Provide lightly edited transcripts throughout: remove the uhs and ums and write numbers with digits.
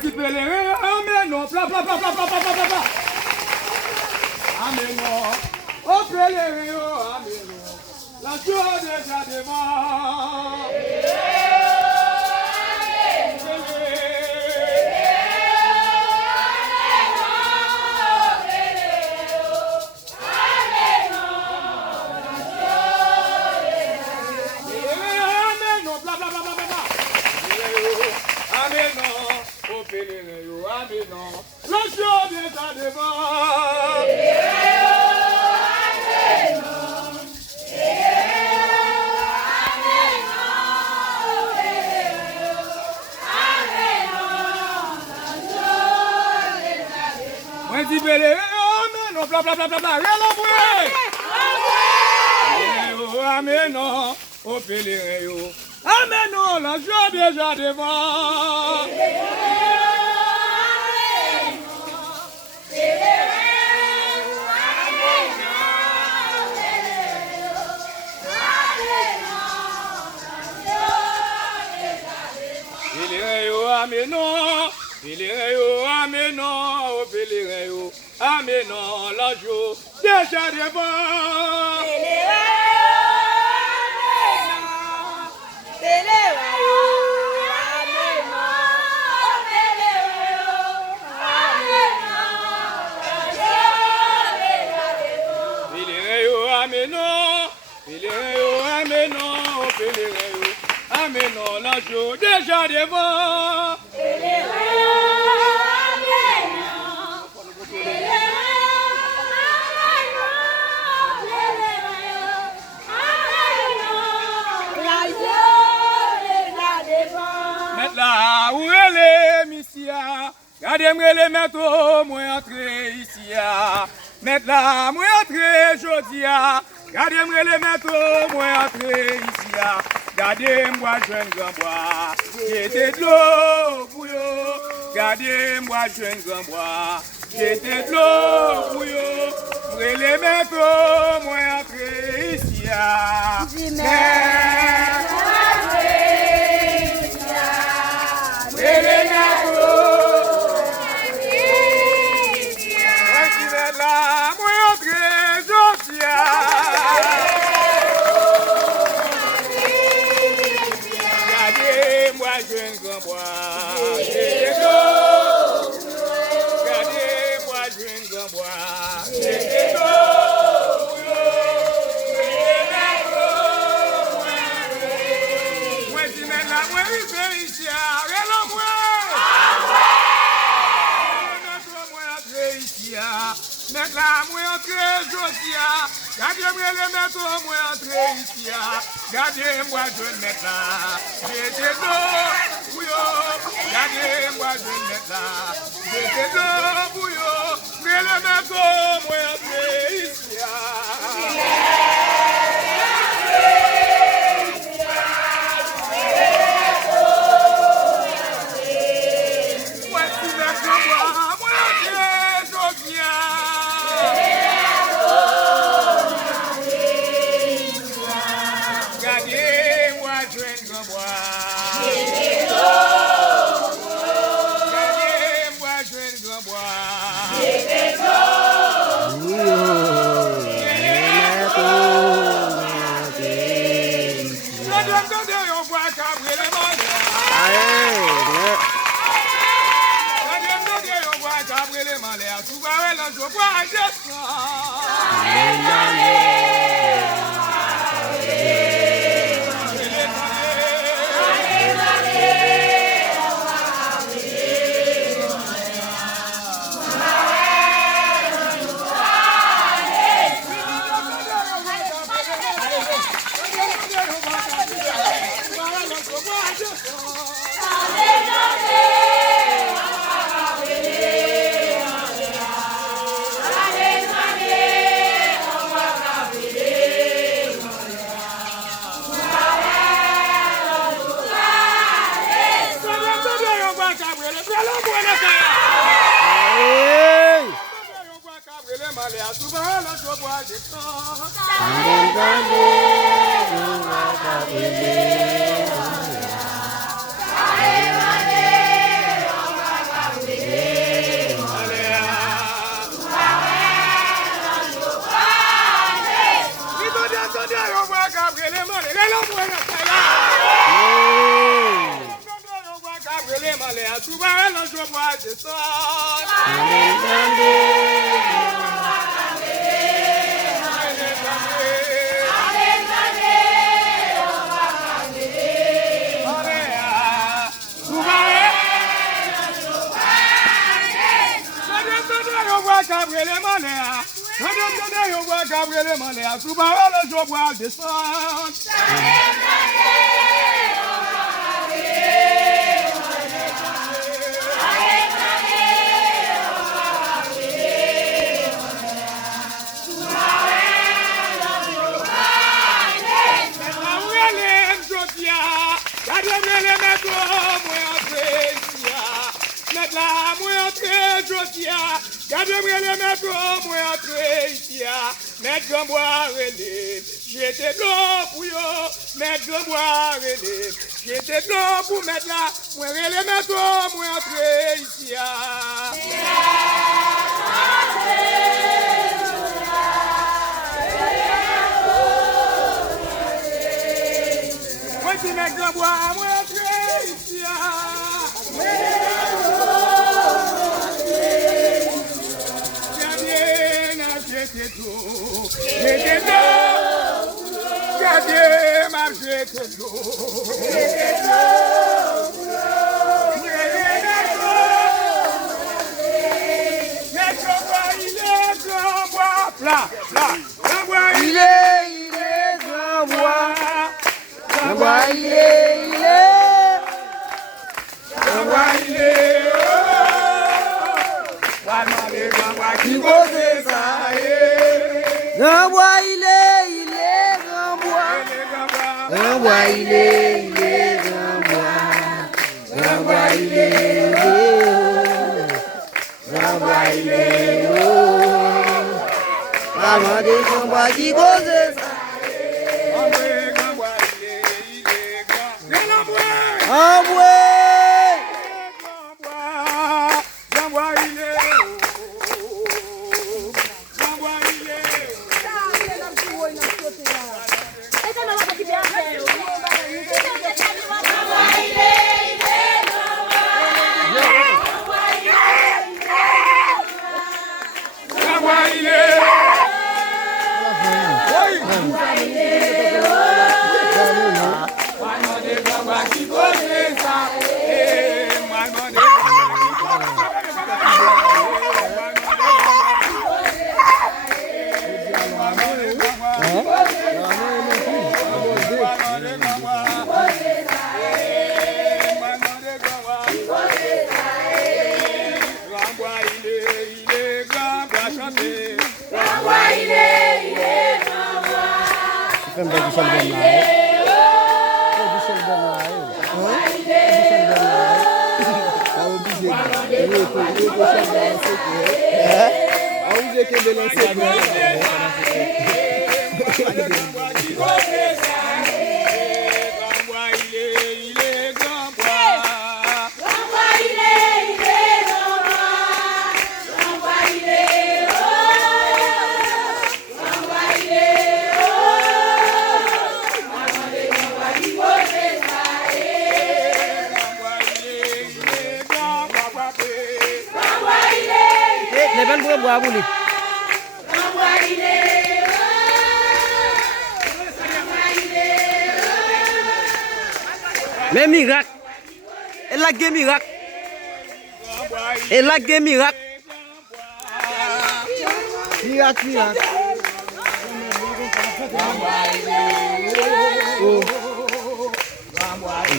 Tu peux les amen, non, pla, pla, pla, pla, pla, pla, pla, pla. Amen, non. Oh, peut les amen, non. La joie déjà devant. Amen, non, au pèlerin, amen, non, la joie déjà devant. Amen, non, amen, non, au pèlerin, amen, non, la joie déjà devant. Amen, non, la joie déjà devant. Mettre là où elle est, Missia. Gardez-moi les mettre, moi entrer ici. Mettre là, moi entrer aujourd'hui. Gardez-moi les mettre, moi entrer ici. Gardez-moi jeune grand bois, j'étais de l'eau pour yo. Gardez-moi jeune grand bois, j'étais de l'eau pour yo. Pour les mettre, moi entrer ici. Gardez-moi les mettre, moi entrer ici. Gardez-moi je le mettre là. J'étais d'eau, bouillon. Gardez-moi je le mettre là. J'étais d'eau, bouillon. Mais le mettre, moi entrer ici. J'étais blanc pour yo, mettre le bois relais. J'étais blanc pour mettre là, moi relais mettre moi entrer ici. Moi qui mettre le bois, moi entrer ici. J'étais tout, j'étais tout. Gardez ma j'étais tout. J'étais tout. Il est grand bois. Là, là. Il est grand bois. Grand bois, il est. Grand bois, il est. Grand bois qui cause ça. Grand bois, il est grand bois. Grand bois, il est grand bois. Grand bois, il est grand bois, il est maman des grand bois qui cause ça. Grand bois. Mais miracle, elle a gagné miracle, elle a gagné miracle, miracle, miracle.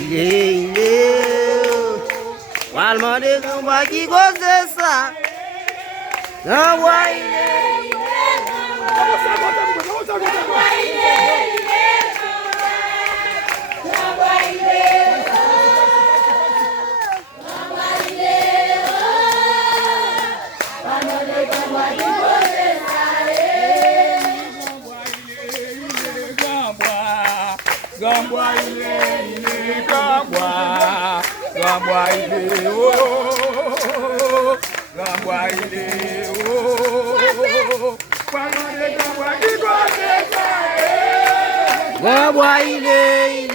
Il est, parlement des combats qui cause ça. Non, ouais, il est, Gamboa, il est Gamboa, Gamboa, il est oh, Gamboa, il est oh, parlement des Gamboa qui cause ça. Grand bois, il est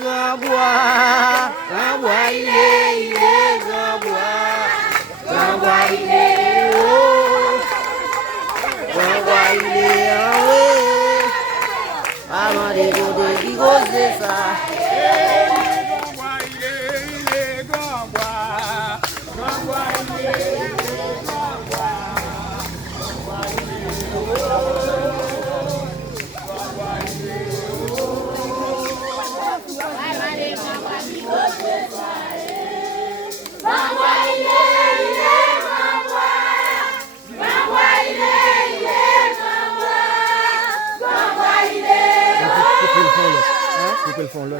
grand bois. Grand bois, il est grand bois. Grand bois, il est haut. Grand bois, il est en haut. Avant de goûter qui cause ça. Couper le fond là.